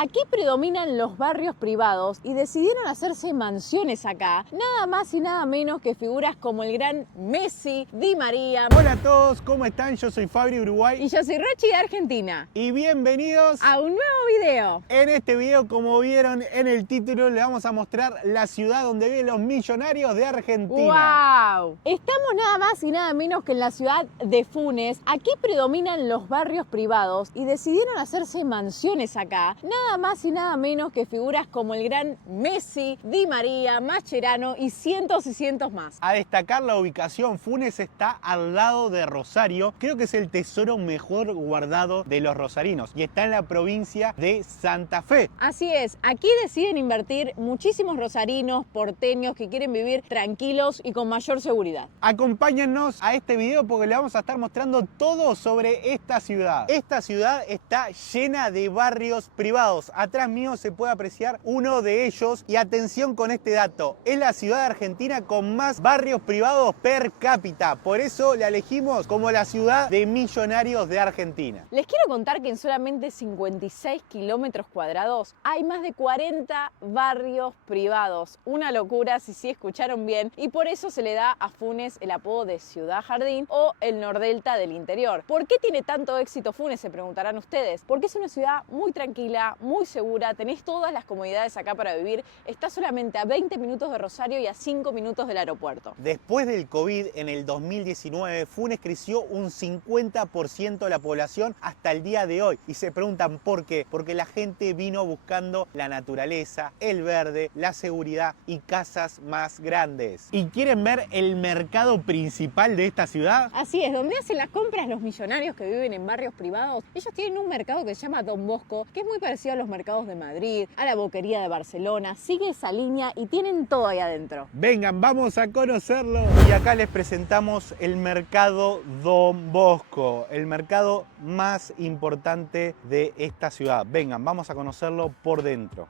Aquí predominan los barrios privados y decidieron hacerse mansiones acá, nada más y nada menos que figuras como el gran Messi, Di María. Hola a todos, ¿cómo están? Yo soy Fabri Uruguay. Y yo soy Rochi de Argentina. Y bienvenidos a un nuevo video. En este video, como vieron en el título, les vamos a mostrar la ciudad donde viven los millonarios de Argentina. ¡Wow! Estamos nada más y nada menos que en la ciudad de Funes. Aquí predominan los barrios privados y decidieron hacerse mansiones acá, nada más y nada menos que figuras como el gran Messi, Di María, Mascherano y cientos más. A destacar la ubicación, Funes está al lado de Rosario. Creo que es el tesoro mejor guardado de los rosarinos y está en la provincia de Santa Fe. Así es, aquí deciden invertir muchísimos rosarinos, porteños que quieren vivir tranquilos y con mayor seguridad. Acompáñennos a este video porque les vamos a estar mostrando todo sobre esta ciudad. Esta ciudad está llena de barrios privados. Atrás mío se puede apreciar uno de ellos y atención con este dato. Es la ciudad de Argentina con más barrios privados per cápita. Por eso la elegimos como la ciudad de millonarios de Argentina. Les quiero contar que en solamente 56 kilómetros cuadrados hay más de 40 barrios privados. Una locura, si sí escucharon bien, y por eso se le da a Funes el apodo de Ciudad Jardín o el Nordelta del interior. ¿Por qué tiene tanto éxito Funes? Se preguntarán ustedes. Porque es una ciudad muy tranquila, muy segura, tenés todas las comodidades acá para vivir, está solamente a 20 minutos de Rosario y a 5 minutos del aeropuerto. Después del COVID, en el 2019, Funes creció un 50% de la población hasta el día de hoy. Y se preguntan por qué. Porque la gente vino buscando la naturaleza, el verde, la seguridad y casas más grandes. ¿Y quieren ver el mercado principal de esta ciudad? Así es, donde hacen las compras los millonarios que viven en barrios privados. Ellos tienen un mercado que se llama Don Bosco, que es muy parecido a los mercados de Madrid, a la Boquería de Barcelona. Sigue esa línea y tienen todo ahí adentro. Vengan, vamos a conocerlo. Y acá les presentamos el mercado Don Bosco, el mercado más importante de esta ciudad. Vengan, vamos a conocerlo por dentro.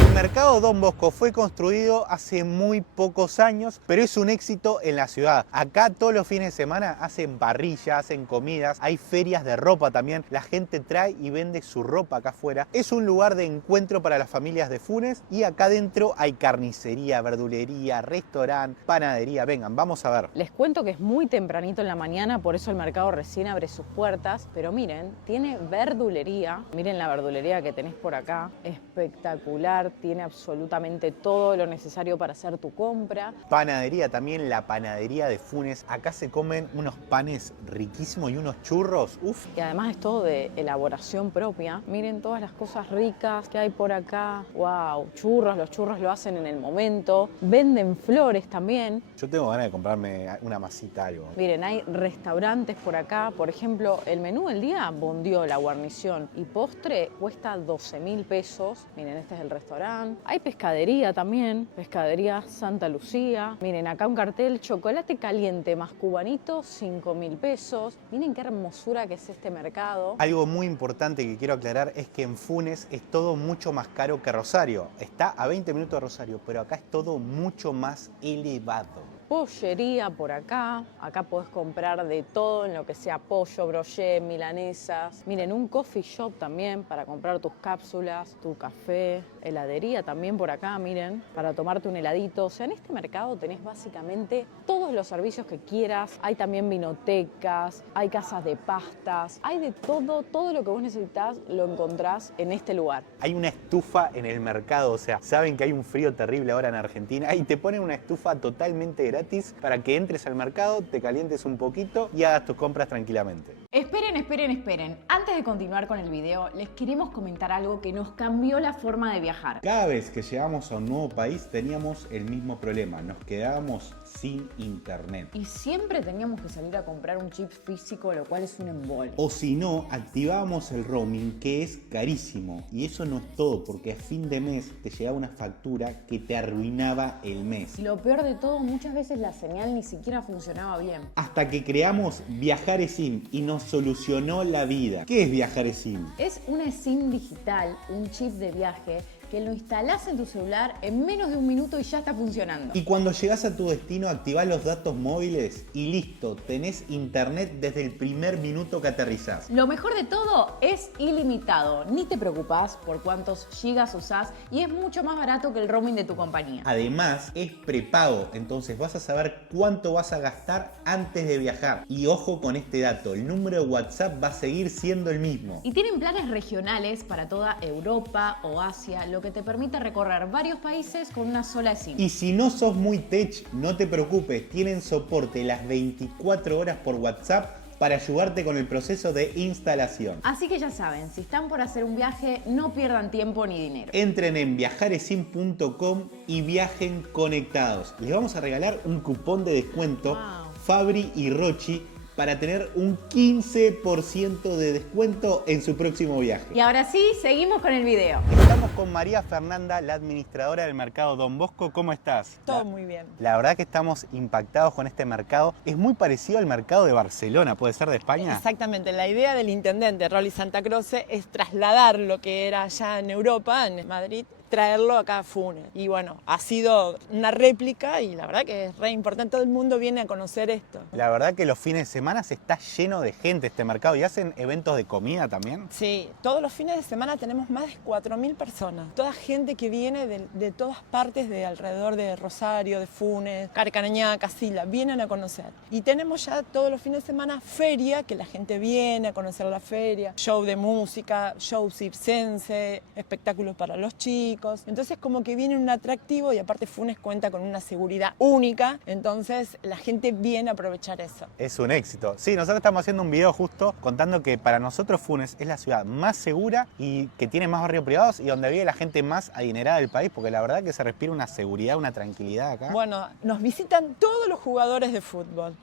El mercado Don Bosco fue construido hace muy pocos años, pero es un éxito en la ciudad. Acá todos los fines de semana hacen parrillas, hacen comidas, hay ferias de ropa también. La gente trae y vende su ropa acá afuera. Es un lugar de encuentro para las familias de Funes y acá adentro hay carnicería, verdulería, restaurante, panadería. Vengan, vamos a ver. Les cuento que es muy tempranito en la mañana, por eso el mercado recién abre sus puertas, pero miren, tiene verdulería. Miren la verdulería que tenés por acá, espectacular. Tiene absolutamente todo lo necesario para hacer tu compra. Panadería también, la panadería de Funes. Acá se comen unos panes riquísimos y unos churros. Uf. Y además es todo de elaboración propia. Miren todas las cosas ricas que hay por acá. Wow, churros, los churros lo hacen en el momento. Venden flores también. Yo tengo ganas de comprarme una masita, algo. Miren, hay restaurantes por acá. Por ejemplo, el menú del día, bondiola, guarnición y postre, cuesta 12.000 pesos. Miren, este es el restaurante. Hay pescadería también, pescadería Santa Lucía. Miren, acá un cartel, chocolate caliente más cubanito, 5.000 pesos. Miren qué hermosura que es este mercado. Algo muy importante que quiero aclarar es que en Funes es todo mucho más caro que Rosario. Está a 20 minutos de Rosario, pero acá es todo mucho más elevado. Pollería por acá. Acá podés comprar de todo en lo que sea pollo, broché, milanesas. Miren, un coffee shop también para comprar tus cápsulas, tu café. Heladería también por acá, miren, para tomarte un heladito. O sea, en este mercado tenés básicamente todos los servicios que quieras. Hay también vinotecas, hay casas de pastas. Hay de todo, todo lo que vos necesitas lo encontrás en este lugar. Hay una estufa en el mercado, o sea, saben que hay un frío terrible ahora en Argentina y te ponen una estufa totalmente gratis para que entres al mercado, te calientes un poquito y hagas tus compras tranquilamente. Esperen. Antes de continuar con el video, les queremos comentar algo que nos cambió la forma de viajar. Cada vez que llegamos a un nuevo país teníamos el mismo problema, nos quedábamos sin internet. Y siempre teníamos que salir a comprar un chip físico, lo cual es un embole. O si no, activábamos el roaming, que es carísimo. Y eso no es todo, porque a fin de mes te llegaba una factura que te arruinaba el mes. Y lo peor de todo, muchas veces la señal ni siquiera funcionaba bien. Hasta que creamos Viajar eSIM y nos solucionó la vida. ¿Qué es Viajar eSIM? Es una SIM digital, un chip de viaje que lo instalás en tu celular en menos de un minuto y ya está funcionando. Y cuando llegás a tu destino, activás los datos móviles y listo, tenés internet desde el primer minuto que aterrizás. Lo mejor de todo es ilimitado, ni te preocupás por cuántos gigas usás y es mucho más barato que el roaming de tu compañía. Además, es prepago, entonces vas a saber cuánto vas a gastar antes de viajar. Y ojo con este dato, el número de WhatsApp va a seguir siendo el mismo. Y tienen planes regionales para toda Europa o Asia, lo que te permite recorrer varios países con una sola SIM. Y si no sos muy tech, no te preocupes, tienen soporte las 24 horas por WhatsApp para ayudarte con el proceso de instalación. Así que ya saben, si están por hacer un viaje, no pierdan tiempo ni dinero. Entren en viajaresim.com y viajen conectados. Les vamos a regalar un cupón de descuento Fabri y Rochi para tener un 15% de descuento en su próximo viaje. Y ahora sí, seguimos con el video. Estamos con María Fernanda, la administradora del mercado Don Bosco. ¿Cómo estás? Todo muy bien. La verdad que estamos impactados con este mercado. Es muy parecido al mercado de Barcelona, ¿puede ser de España? Exactamente. La idea del intendente Rolly Santa Croce es trasladar lo que era allá en Europa, en Madrid, traerlo acá a Funes. Y bueno, ha sido una réplica y la verdad que es re importante. Todo el mundo viene a conocer esto. La verdad que los fines de semana se está lleno de gente este mercado. ¿Y hacen eventos de comida también? Sí, todos los fines de semana tenemos más de 4.000 personas. Toda gente que viene de todas partes de alrededor de Rosario, de Funes, Carcarañá, Casilla, vienen a conocer. Y tenemos ya todos los fines de semana feria, que la gente viene a conocer la feria, show de música, show circense, espectáculos para los chicos. Entonces como que viene un atractivo y aparte Funes cuenta con una seguridad única, entonces la gente viene a aprovechar eso. Es un éxito. Sí, nosotros estamos haciendo un video justo contando que para nosotros Funes es la ciudad más segura y que tiene más barrios privados y donde vive la gente más adinerada del país, porque la verdad que se respira una seguridad, una tranquilidad acá. Bueno, nos visitan todos los jugadores de fútbol.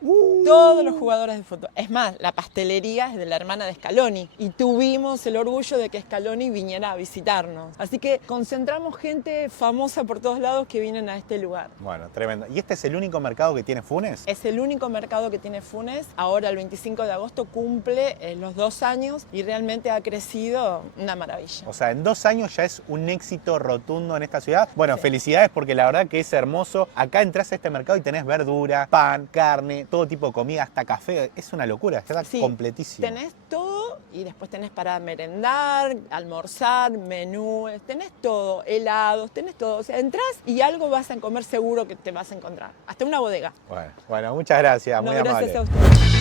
Todos los jugadores de fútbol. Es más, la pastelería es de la hermana de Scaloni y tuvimos el orgullo de que Scaloni viniera a visitarnos. Así que encontramos gente famosa por todos lados que vienen a este lugar. Bueno, tremendo. ¿Y este es el único mercado que tiene Funes? Es el único mercado que tiene Funes. Ahora el 25 de agosto cumple los 2 años y realmente ha crecido una maravilla. O sea, en 2 años ya es un éxito rotundo en esta ciudad. Bueno, Sí. Felicidades porque la verdad que es hermoso. Acá entras a este mercado y tenés verdura, pan, carne, todo tipo de comida, hasta café. Es una locura, está Sí, completísimo. tenés todo y después tenés para merendar, almorzar, menúes, tenés todo, helados, tenés todo. O sea, entras y algo vas a comer seguro que te vas a encontrar. Hasta una bodega. Bueno, muchas gracias, No, muy amable. gracias a ustedes.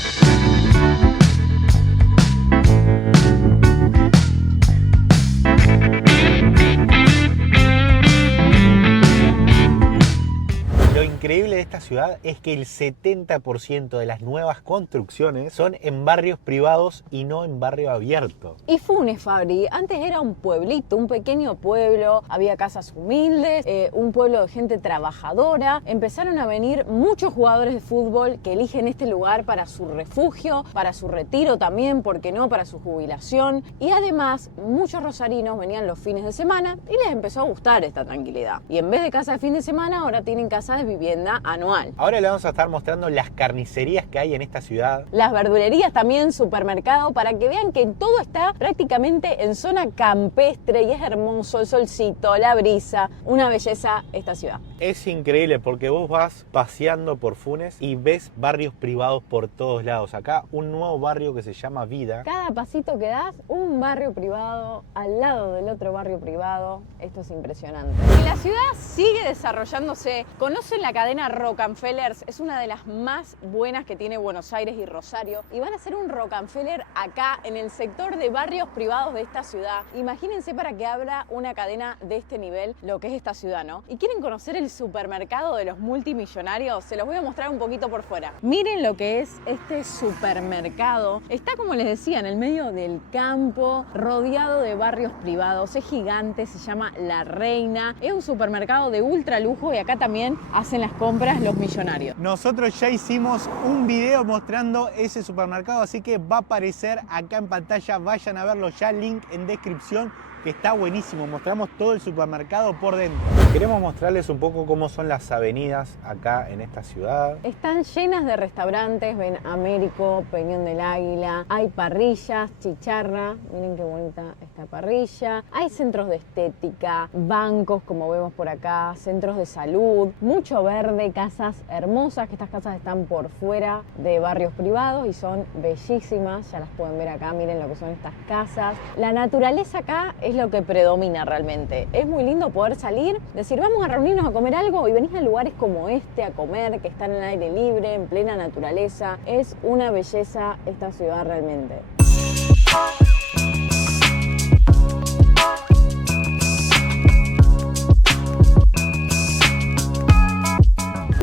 Lo increíble de esta ciudad es que el 70% de las nuevas construcciones son en barrios privados y no en barrio abierto. Y Funes, Fabri, antes era un pueblito, un pequeño pueblo, había casas humildes, un pueblo de gente trabajadora. Empezaron a venir muchos jugadores de fútbol que eligen este lugar para su refugio, para su retiro también, ¿por qué no?, para su jubilación. Y además, muchos rosarinos venían los fines de semana y les empezó a gustar esta tranquilidad. Y en vez de casa de fin de semana, ahora tienen casa de vivienda anual. Ahora le vamos a estar mostrando las carnicerías que hay en esta ciudad. Las verdulerías también, supermercado, para que vean que todo está prácticamente en zona campestre y es hermoso, el solcito, la brisa, una belleza esta ciudad. Es increíble porque vos vas paseando por Funes y ves barrios privados por todos lados. Acá un nuevo barrio que se llama Vida. Cada pasito que das, un barrio privado al lado del otro barrio privado. Esto es impresionante. Y la ciudad sigue desarrollándose. ¿Conocen la cadena Rockefeller? Es una de las más buenas que tiene Buenos Aires y Rosario. Y van a hacer un Rockefeller acá en el sector de barrios privados de esta ciudad. Imagínense para que abra una cadena de este nivel, lo que es esta ciudad, ¿no? ¿Y quieren conocer el supermercado de los multimillonarios? Se los voy a mostrar un poquito por fuera. Miren lo que es este supermercado. Está, como les decía, en el medio del campo, rodeado de barrios privados. Es gigante, se llama La Reina. Es un supermercado de ultra lujo y acá también hacen las compras los millonarios. Nosotros ya hicimos un video mostrando ese supermercado, así que va a aparecer acá en pantalla. Vayan a verlo ya, link en descripción. que está buenísimo. Mostramos todo el supermercado por dentro. Queremos mostrarles un poco cómo son las avenidas acá en esta ciudad. Están llenas de restaurantes, ven Américo, Peñón del Águila, hay parrillas, chicharra, miren qué bonita esta parrilla, hay centros de estética, bancos como vemos por acá, centros de salud, mucho verde, casas hermosas, que estas casas están por fuera de barrios privados y son bellísimas, ya las pueden ver acá, miren lo que son estas casas. La naturaleza acá es lo que predomina realmente, es muy lindo poder salir, decir vamos a reunirnos a comer algo y venís a lugares como este a comer, que están en el aire libre, en plena naturaleza, es una belleza esta ciudad realmente.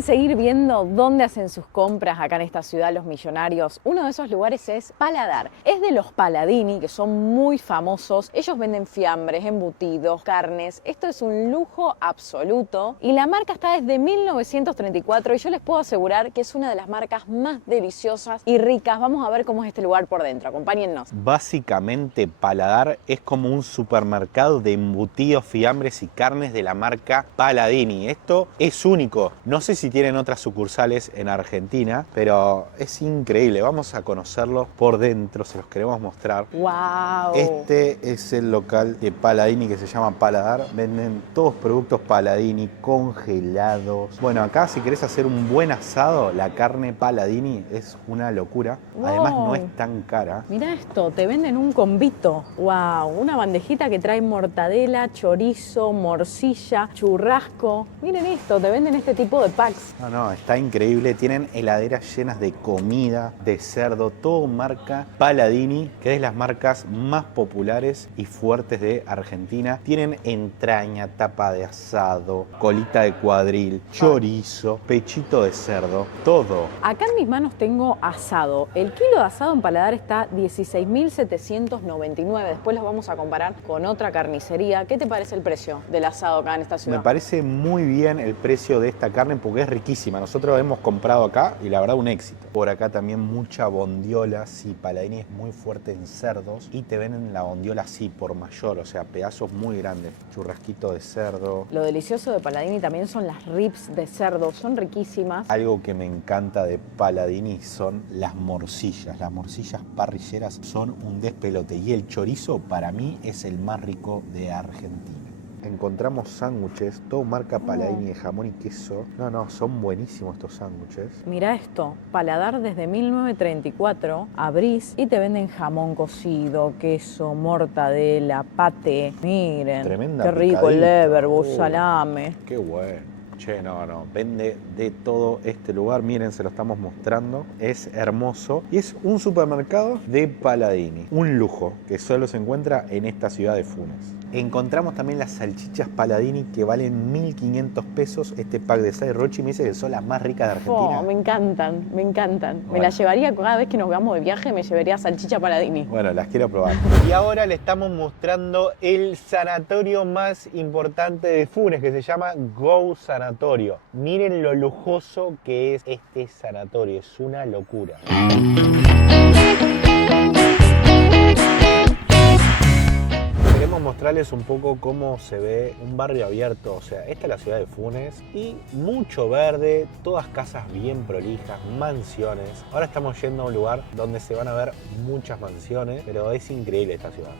Seguir viendo dónde hacen sus compras acá en esta ciudad los millonarios. Uno de esos lugares es Paladar. Es de los Paladini, que son muy famosos. Ellos venden fiambres, embutidos, carnes. Esto es un lujo absoluto. Y la marca está desde 1934 y yo les puedo asegurar que es una de las marcas más deliciosas y ricas. Vamos a ver cómo es este lugar por dentro. Acompáñennos. Básicamente Paladar es como un supermercado de embutidos, fiambres y carnes de la marca Paladini. Esto es único. No sé si tienen otras sucursales en Argentina, pero es increíble. Vamos a conocerlo por dentro, se los queremos mostrar. ¡Wow! Este es el local de Paladini que se llama Paladar. Venden todos productos Paladini congelados. Bueno, acá si querés hacer un buen asado, la carne Paladini es una locura. Wow. Además no es tan cara. Mira esto, te venden un combito. ¡Wow! Una bandejita que trae mortadela, chorizo, morcilla, churrasco. Miren esto, te venden este tipo de packs. No, está increíble. Tienen heladeras llenas de comida, de cerdo, todo marca Paladini, que es de las marcas más populares y fuertes de Argentina. Tienen entraña, tapa de asado, colita de cuadril, chorizo, pechito de cerdo, todo. Acá en mis manos tengo asado. El kilo de asado en Paladar está 16.799. Después los vamos a comparar con otra carnicería. ¿Qué te parece el precio del asado acá en esta ciudad? Me parece muy bien el precio de esta carne porque es riquísima. Nosotros hemos comprado acá y la verdad un éxito. Por acá también mucha bondiola. Sí, Paladini es muy fuerte en cerdos y te venden la bondiola así por mayor, o sea, pedazos muy grandes. Churrasquito de cerdo. Lo delicioso de Paladini también son las ribs de cerdo, son riquísimas. Algo que me encanta de Paladini son las morcillas. Las morcillas parrilleras son un despelote y el chorizo para mí es el más rico de Argentina. Encontramos sándwiches, todo marca Paladini de jamón y queso. No, son buenísimos estos sándwiches. Mira esto, Paladar desde 1934, abrís y te venden jamón cocido, queso, mortadela, paté. Miren, Tremenda qué rico el picadita. leverbus, salame. Qué bueno. Che, no, vende de todo este lugar, miren, se lo estamos mostrando, es hermoso y es un supermercado de Paladini, un lujo que solo se encuentra en esta ciudad de Funes. Encontramos también las salchichas Paladini que valen 1.500 pesos, este pack de 6. Rochi me dice que son las más ricas de Argentina. Oh, me encantan, me encantan. Bueno. Me las llevaría cada vez que nos vamos de viaje, me llevaría salchicha Paladini. Bueno, las quiero probar. Y ahora le estamos mostrando el sanatorio más importante de Funes, que se llama Go Sanatorio. Miren lo lujoso que es este sanatorio, es una locura. Queremos mostrarles un poco cómo se ve un barrio abierto, o sea, esta es la ciudad de Funes y mucho verde, todas casas bien prolijas, mansiones. Ahora estamos yendo a un lugar donde se van a ver muchas mansiones, pero es increíble esta ciudad.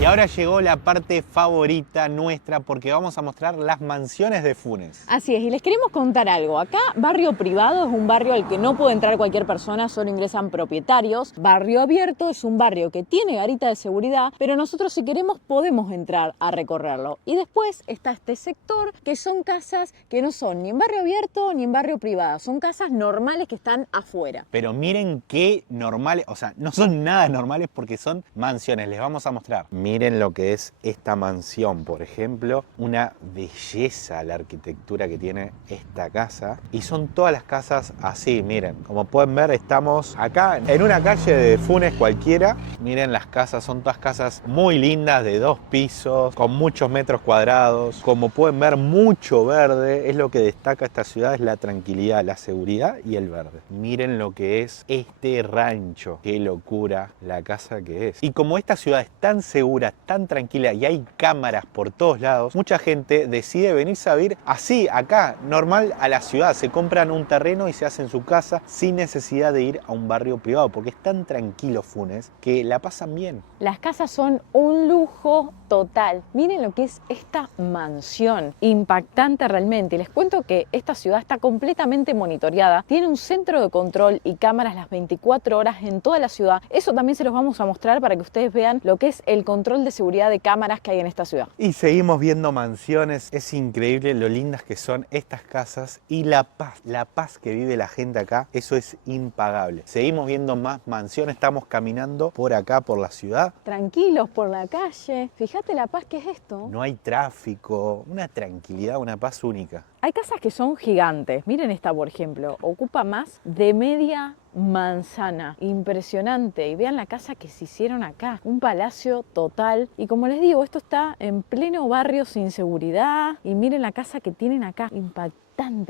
Y ahora llegó la parte favorita nuestra porque vamos a mostrar las mansiones de Funes. Así es, y les queremos contar algo. Acá, barrio privado es un barrio al que no puede entrar cualquier persona, solo ingresan propietarios. Barrio abierto es un barrio que tiene garita de seguridad, pero nosotros si queremos podemos entrar a recorrerlo. Y después está este sector que son casas que no son ni en barrio abierto ni en barrio privado, son casas normales que están afuera. Pero miren qué normales, o sea, no son nada normales porque son mansiones, les vamos a mostrar. Miren Miren lo que es esta mansión, por ejemplo. Una belleza la arquitectura que tiene esta casa. Y son todas las casas así, miren. Como pueden ver, estamos acá en una calle de Funes cualquiera. Miren las casas, son todas casas muy lindas de 2 pisos, con muchos metros cuadrados. Como pueden ver, mucho verde. Es lo que destaca esta ciudad, es la tranquilidad, la seguridad y el verde. Miren lo que es este rancho. Qué locura la casa que es. Y como esta ciudad es tan segura, tan tranquila y hay cámaras por todos lados, mucha gente decide venirse a vivir así, acá, normal a la ciudad. Se compran un terreno y se hacen su casa sin necesidad de ir a un barrio privado, porque es tan tranquilo Funes que la pasan bien. Las casas son un lujo total. Miren lo que es esta mansión, impactante realmente. Y les cuento que esta ciudad está completamente monitoreada, tiene un centro de control y cámaras las 24 horas en toda la ciudad. Eso también se los vamos a mostrar para que ustedes vean lo que es el control de seguridad de cámaras que hay en esta ciudad. Y seguimos viendo mansiones. Es increíble lo lindas que son estas casas y la paz que vive la gente acá. Eso es impagable. Seguimos viendo más mansiones, estamos caminando por acá, por la ciudad. Tranquilos por la calle. Fíjate la paz que es esto. No hay tráfico, una tranquilidad, una paz única. Hay casas que son gigantes. Miren esta, por ejemplo, ocupa más de media manzana. Impresionante. Y vean la casa que se hicieron acá. Un palacio total. Y como les digo, esto está en pleno barrio sin seguridad. Y miren la casa que tienen acá. Impactante.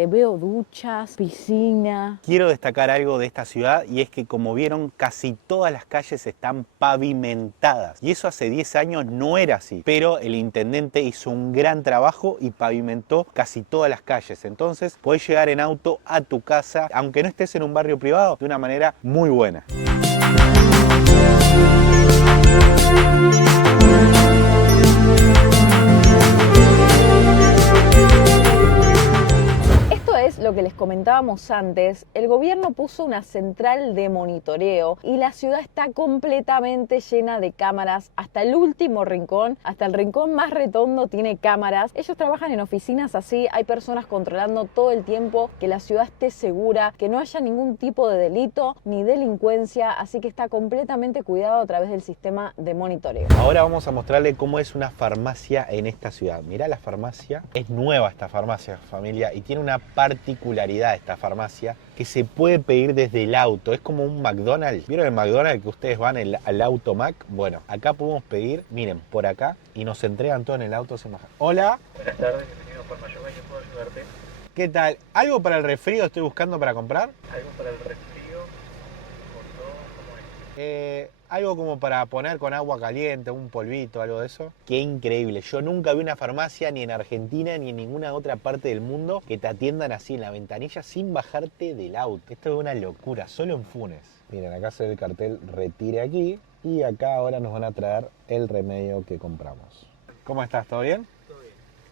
Veo duchas, piscina. Quiero destacar algo de esta ciudad y es que, como vieron, casi todas las calles están pavimentadas. Y eso hace 10 años no era así. Pero el intendente hizo un gran trabajo y pavimentó casi todas las calles. Entonces podés llegar en auto a tu casa, aunque no estés en un barrio privado, de una manera muy buena. Lo que les comentábamos antes, el gobierno puso una central de monitoreo y la ciudad está completamente llena de cámaras. Hasta el último rincón, hasta el rincón más redondo tiene cámaras. Ellos trabajan en oficinas así, hay personas controlando todo el tiempo que la ciudad esté segura, que no haya ningún tipo de delito ni delincuencia, así que está completamente cuidado a través del sistema de monitoreo. Ahora vamos a mostrarle cómo es una farmacia en esta ciudad. Mirá la farmacia, es nueva esta farmacia, familia, y tiene una particularidad esta farmacia que se puede pedir desde el auto. Es como un McDonald's. ¿Vieron el McDonald's que ustedes van al Automac? Bueno, acá podemos pedir, miren, por acá, y nos entregan todo en el auto sin bajar. Hola. Buenas tardes, bienvenido a Farmayoma, ¿en qué puedo ayudarte? ¿Qué tal? ¿Algo para el resfrío estoy buscando para comprar? ¿Algo para el resfrío? ¿Por todo? ¿Cómo es? Algo como para poner con agua caliente, un polvito, algo de eso. Qué increíble. Yo nunca vi una farmacia ni en Argentina ni en ninguna otra parte del mundo que te atiendan así en la ventanilla sin bajarte del auto. Esto es una locura, solo en Funes. Miren, acá se ve el cartel retire aquí y acá ahora nos van a traer el remedio que compramos. ¿Cómo estás? ¿Todo bien?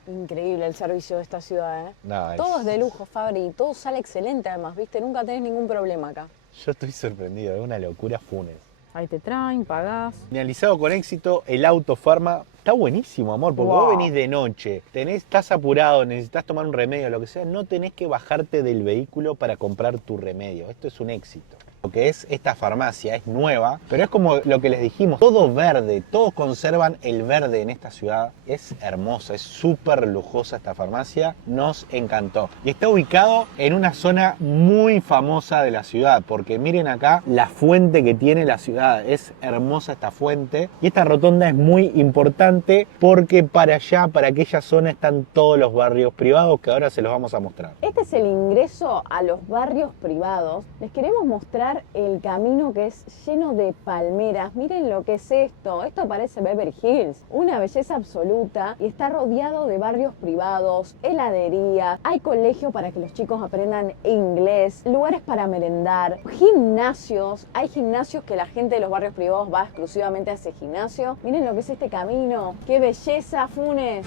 Increíble el servicio de esta ciudad, ¿eh? No, todo es de lujo, Fabri, todo sale excelente además, ¿viste? Nunca tenés ningún problema acá. Yo estoy sorprendido, es una locura Funes. Ahí te traen, pagás. Finalizado con éxito el Autofarma. Está buenísimo, amor, porque vos venís de noche, estás apurado, necesitas tomar un remedio, lo que sea, no tenés que bajarte del vehículo para comprar tu remedio. Esto es un éxito. Lo que es esta farmacia es nueva, pero es como lo que les dijimos, todo verde, todos conservan el verde en esta ciudad. Es hermosa, es súper lujosa esta farmacia, nos encantó. Y está ubicado en una zona muy famosa de la ciudad, porque miren acá la fuente que tiene la ciudad, es hermosa esta fuente. Y esta rotonda es muy importante porque para allá, para aquella zona, están todos los barrios privados que ahora se los vamos a mostrar. Este es el ingreso a los barrios privados. Les queremos mostrar el camino que es lleno de palmeras. Miren lo que es esto. Esto parece Beverly Hills. Una belleza absoluta y está rodeado de barrios privados, heladerías, hay colegio para que los chicos aprendan inglés, lugares para merendar, gimnasios. Hay gimnasios que la gente de los barrios privados va exclusivamente a ese gimnasio. Miren lo que es este camino. ¡Qué belleza, Funes!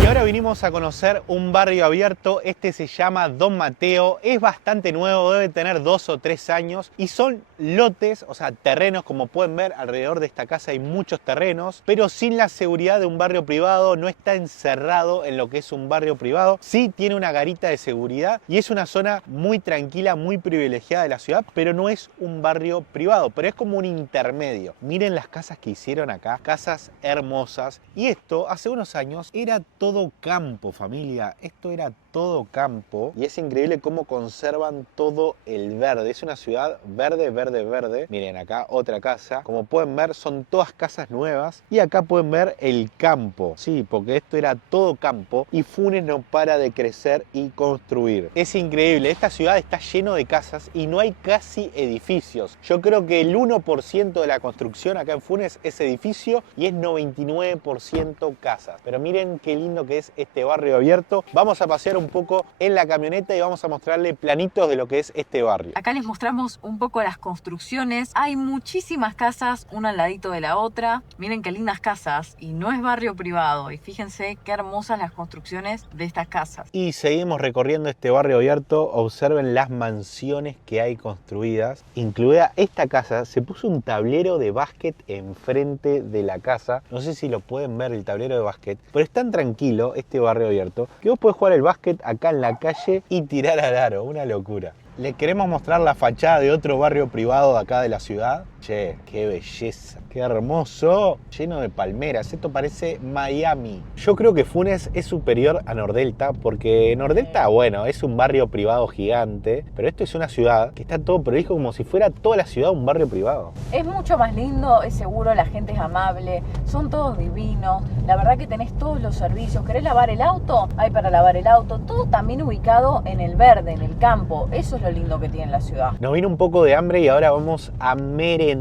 Y ahora vinimos vamos a conocer un barrio abierto. Este se llama Don Mateo. Es bastante nuevo, debe tener 2 o 3 años. Y son lotes, o sea, terrenos, como pueden ver, alrededor de esta casa hay muchos terrenos, pero sin la seguridad de un barrio privado. No está encerrado en lo que es un barrio privado. Sí tiene una garita de seguridad y es una zona muy tranquila, muy privilegiada de la ciudad, pero no es un barrio privado, pero es como un intermedio. Miren las casas que hicieron acá, casas hermosas. Y esto, hace unos años, era todo campo, familia. Esto era todo campo y es increíble cómo conservan todo el verde. Es una ciudad verde, verde, verde. Miren acá otra casa. Como pueden ver, son todas casas nuevas y acá pueden ver el campo. Sí, porque esto era todo campo y Funes no para de crecer y construir. Es increíble. Esta ciudad está lleno de casas y no hay casi edificios. Yo creo que el 1% de la construcción acá en Funes es edificio y es 99% casas. Pero miren qué lindo que es este barrio abierto. Vamos a pasear un poco en la camioneta y vamos a mostrarle planitos de lo que es este barrio. Acá les mostramos un poco las construcciones. Hay muchísimas casas, una al ladito de la otra. Miren qué lindas casas y no es barrio privado. Y fíjense qué hermosas las construcciones de estas casas. Y seguimos recorriendo este barrio abierto. Observen las mansiones que hay construidas. Incluida esta casa, se puso un tablero de básquet enfrente de la casa. No sé si lo pueden ver el tablero de básquet, pero es tan tranquilo este barrio abierto que vos podés jugar el básquet acá en la calle y tirar al aro. Una locura. Les queremos mostrar la fachada de otro barrio privado de acá de la ciudad. Che, qué belleza, qué hermoso, lleno de palmeras. Esto parece Miami. Yo creo que Funes es superior a Nordelta porque Nordelta, bueno, es un barrio privado gigante, pero esto es una ciudad que está todo prolijo como si fuera toda la ciudad un barrio privado. Es mucho más lindo, es seguro, la gente es amable, son todos divinos. La verdad que tenés todos los servicios. ¿Querés lavar el auto? Hay para lavar el auto. Todo también ubicado en el verde, en el campo. Eso es lo lindo que tiene la ciudad. Nos vino un poco de hambre y ahora vamos a merendar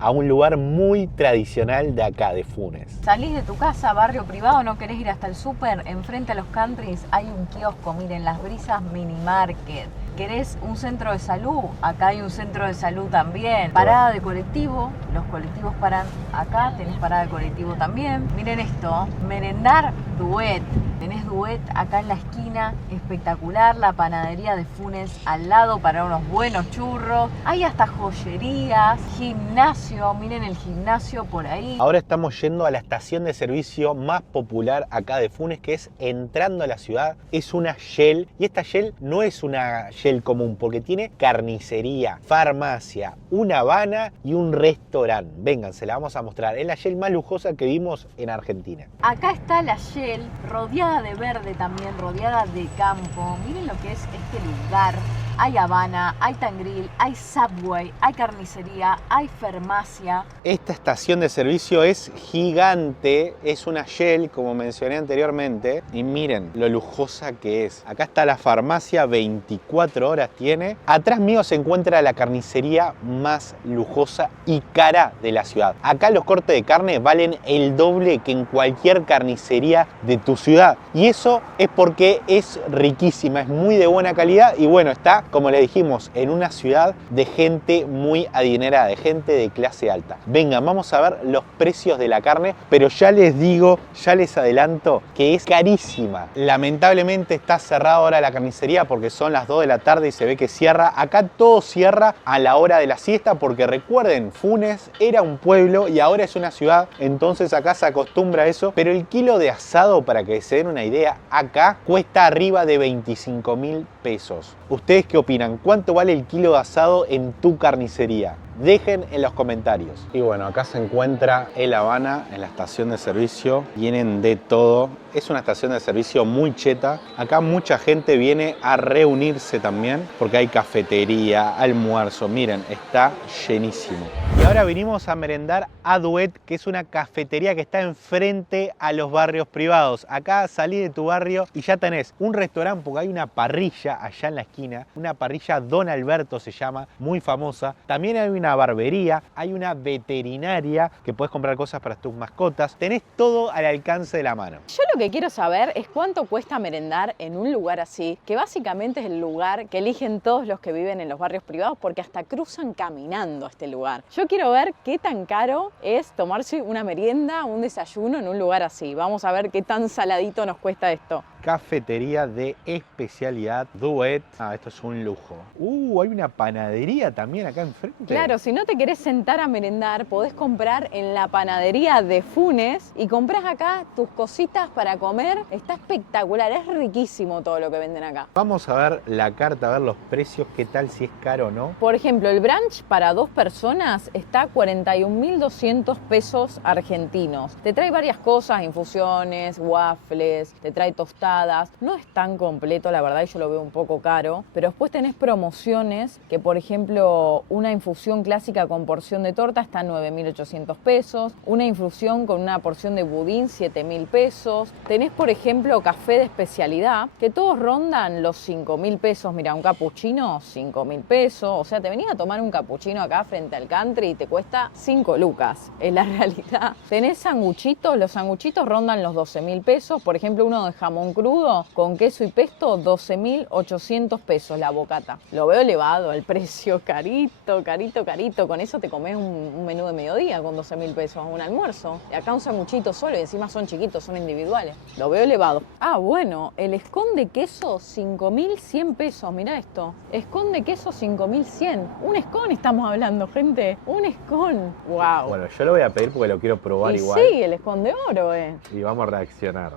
a un lugar muy tradicional de acá, de Funes. Salís de tu casa, barrio privado, no querés ir hasta el súper, enfrente a los countries hay un kiosco, miren, Las Brisas Mini Market. ¿Querés un centro de salud? Acá hay un centro de salud también. Parada de colectivo, los colectivos paran acá, tenés parada de colectivo también. Miren esto, merendar Duet. Tenés Duet acá en la esquina, espectacular. La panadería de Funes al lado para unos buenos churros. Hay hasta joyerías, gimnasio, miren el gimnasio por ahí. Ahora estamos yendo a la estación de servicio más popular acá de Funes, que es entrando a la ciudad. Es una Shell y esta Shell no es una Shell común porque tiene carnicería, farmacia, una Habana y un restaurante. Vengan, se la vamos a mostrar. Es la Shell más lujosa que vimos en Argentina. Acá está la Shell, rodeada de verde también, rodeada de campo. Miren lo que es este lugar. Hay Habana, hay Tangril, hay Subway, hay carnicería, hay farmacia. Esta estación de servicio es gigante, es una Shell, como mencioné anteriormente, y miren lo lujosa que es. Acá está la farmacia, 24 horas tiene. Atrás mío se encuentra la carnicería más lujosa y cara de la ciudad. Acá los cortes de carne valen el doble que en cualquier carnicería de tu ciudad. Y eso es porque es riquísima, es muy de buena calidad y bueno, está, como les dijimos, en una ciudad de gente muy adinerada, de gente de clase alta. Vengan, vamos a ver los precios de la carne, pero ya les digo, ya les adelanto que es carísima. Lamentablemente está cerrada ahora la carnicería porque son las 2 de la tarde y se ve que cierra. Acá todo cierra a la hora de la siesta porque recuerden, Funes era un pueblo y ahora es una ciudad, entonces acá se acostumbra a eso. Pero el kilo de asado, para que se den una idea, acá cuesta arriba de 25.000 pesos. ¿Ustedes qué opinan? ¿Cuánto vale el kilo de asado en tu carnicería? Dejen en los comentarios. Y bueno, acá se encuentra el Habana en la estación de servicio. Vienen de todo. Es una estación de servicio muy cheta. Acá mucha gente viene a reunirse también porque hay cafetería, almuerzo. Miren, está llenísimo. Y ahora vinimos a merendar a Duet, que es una cafetería que está enfrente a los barrios privados. Acá salí de tu barrio y ya tenés un restaurante porque hay una parrilla allá en la esquina. Una parrilla Don Alberto se llama, muy famosa. También hay una barbería, hay una veterinaria que puedes comprar cosas para tus mascotas. Tenés todo al alcance de la mano. Yo lo que quiero saber es cuánto cuesta merendar en un lugar así, que básicamente es el lugar que eligen todos los que viven en los barrios privados porque hasta cruzan caminando a este lugar. Yo quiero ver qué tan caro es tomarse una merienda, un desayuno en un lugar así. Vamos a ver qué tan saladito nos cuesta esto. Cafetería de especialidad Duet. Esto es un lujo. Hay una panadería también acá enfrente. Claro, si no te querés sentar a merendar, podés comprar en la panadería de Funes y comprás acá tus cositas para comer. Está espectacular, es riquísimo todo lo que venden acá. Vamos a ver la carta, a ver los precios, qué tal, si es caro o no. Por ejemplo, el brunch para 2 personas está 41.200 pesos argentinos. Te trae varias cosas, infusiones, waffles, te trae tostadas. No es tan completo, la verdad, y yo lo veo un poco caro. Pero después tenés promociones que, por ejemplo, una infusión clásica con porción de torta está en 9.800 pesos. Una infusión con una porción de budín, 7.000 pesos. Tenés, por ejemplo, café de especialidad, que todos rondan los 5.000 pesos. Mira, un capuchino, 5.000 pesos. O sea, te venís a tomar un capuchino acá frente al country y te cuesta 5 lucas. Es la realidad. Tenés sanguchitos, los sanguchitos rondan los 12.000 pesos. Por ejemplo, uno de jamón crudo con queso y pesto, 12.800 pesos la bocata. Lo veo elevado el precio, carito, carito, carito. Con eso te comés un menú de mediodía con 12.000 pesos, un almuerzo. Y acá un sanguchito solo y encima son chiquitos, son individuales. Lo veo elevado. Bueno, el escón de queso, 5.100 pesos. Mirá esto. Escón de queso, 5.100. Un escón estamos hablando, gente. Un escón. Wow. Bueno, yo lo voy a pedir porque lo quiero probar y igual. Sí, el escón de oro, Y vamos a reaccionar.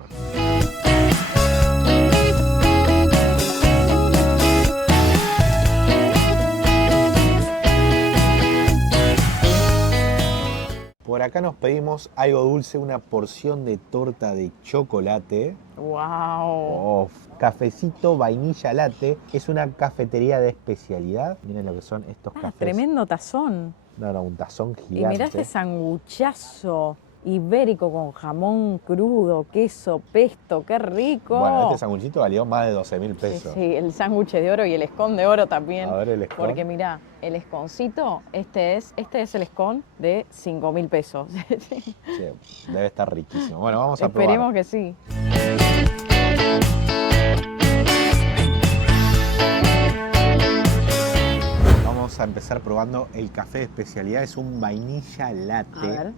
Por acá nos pedimos algo dulce, una porción de torta de chocolate. ¡Wow! Cafecito vainilla latte. Es una cafetería de especialidad. Miren lo que son estos cafés. Tremendo tazón. No, un tazón gigante. Y mirá este sanguchazo ibérico con jamón crudo, queso, pesto, qué rico. Bueno, este sanguchito valió más de 12.000 pesos. Sí, el sándwich de oro y el escón de oro también. A ver el escón. Porque mirá, el esconcito, este es el escón de 5.000 pesos. Sí, debe estar riquísimo. Bueno, vamos a probar. Esperemos que sí. Vamos a empezar probando el café de especialidad. Es un vainilla latte. A ver.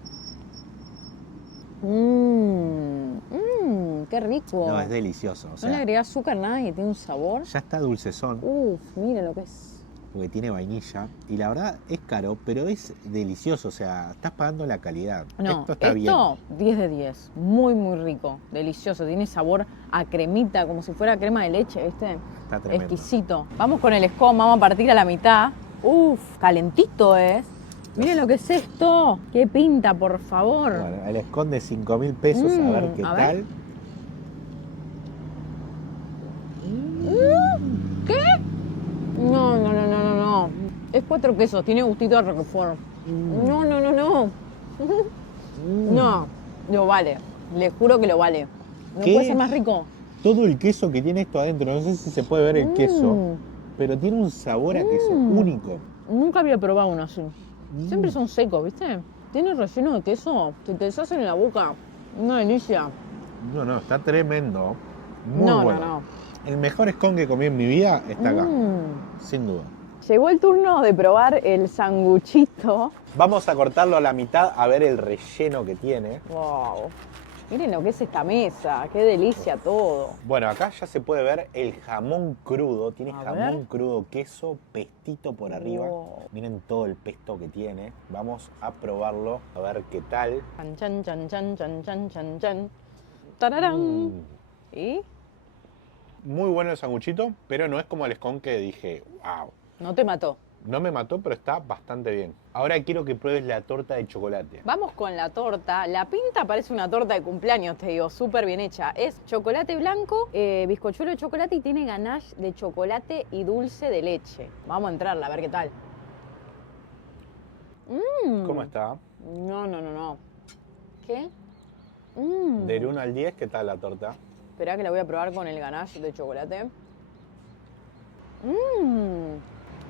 Qué rico. No, es delicioso. O sea, no le agregás azúcar, nada y tiene un sabor. Ya está dulcezón. Miren lo que es. Porque tiene vainilla. Y la verdad es caro, pero es delicioso. O sea, estás pagando la calidad. No, esto está bien. 10 de 10. Muy, muy rico. Delicioso. Tiene sabor a cremita, como si fuera crema de leche, ¿viste? Está tremendo. Exquisito. Vamos con el escón, vamos a partir a la mitad. Calentito es. Miren lo que es esto. Qué pinta, por favor. Bueno, el escón de 5.000 pesos, a ver qué tal. ¿Qué? No. Es 4 quesos, tiene gustito de Roquefort. No. No, lo vale. Le juro que lo vale. No ¿Qué? puede ser más rico. Todo el queso que tiene esto adentro, no sé si se puede ver el queso, pero tiene un sabor a queso único. Nunca había probado uno así. Siempre son secos, ¿viste? Tiene relleno de queso, se te deshacen en la boca. Una delicia. No, está tremendo. Muy bueno. No. El mejor escón que comí en mi vida está acá, sin duda. Llegó el turno de probar el sanguchito. Vamos a cortarlo a la mitad a ver el relleno que tiene. Wow. Miren lo que es esta mesa, qué delicia todo. Bueno, acá ya se puede ver el jamón crudo. Tiene A jamón ver. crudo, queso, pestito por arriba. Wow. Miren todo el pesto que tiene. Vamos a probarlo, a ver qué tal. Chan. Tararán. ¿Y? Muy bueno el sanguchito, pero no es como el escón que dije, wow. No te mató. No me mató, pero está bastante bien. Ahora quiero que pruebes la torta de chocolate. Vamos con la torta. La pinta parece una torta de cumpleaños, te digo, súper bien hecha. Es chocolate blanco, bizcochuelo de chocolate y tiene ganache de chocolate y dulce de leche. Vamos a entrarla, a ver qué tal. ¿Cómo está? No. ¿Qué? Del 1 al 10, ¿qué tal la torta? Esperá que la voy a probar con el ganache de chocolate.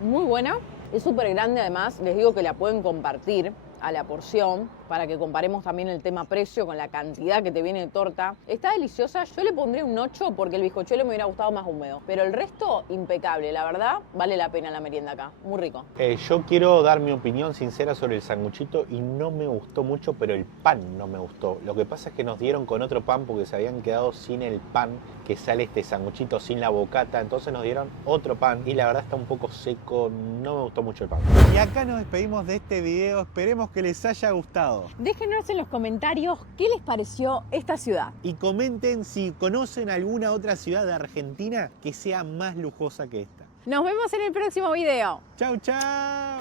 Muy buena. Es súper grande además. Les digo que la pueden compartir a la porción para que comparemos también el tema precio con la cantidad que te viene de torta. Está deliciosa, yo le pondré un 8 porque el bizcochuelo me hubiera gustado más húmedo, pero el resto impecable, la verdad vale la pena la merienda acá, muy rico. Yo quiero dar mi opinión sincera sobre el sanguchito y no me gustó mucho, pero el pan no me gustó. Lo que pasa es que nos dieron con otro pan porque se habían quedado sin el pan que sale este sanguchito, sin la bocata, entonces nos dieron otro pan y la verdad está un poco seco, no me gustó mucho el pan. Y acá nos despedimos de este video, esperemos que les haya gustado. Déjenos en los comentarios qué les pareció esta ciudad. Y comenten si conocen alguna otra ciudad de Argentina que sea más lujosa que esta. Nos vemos en el próximo video. ¡Chau, chau!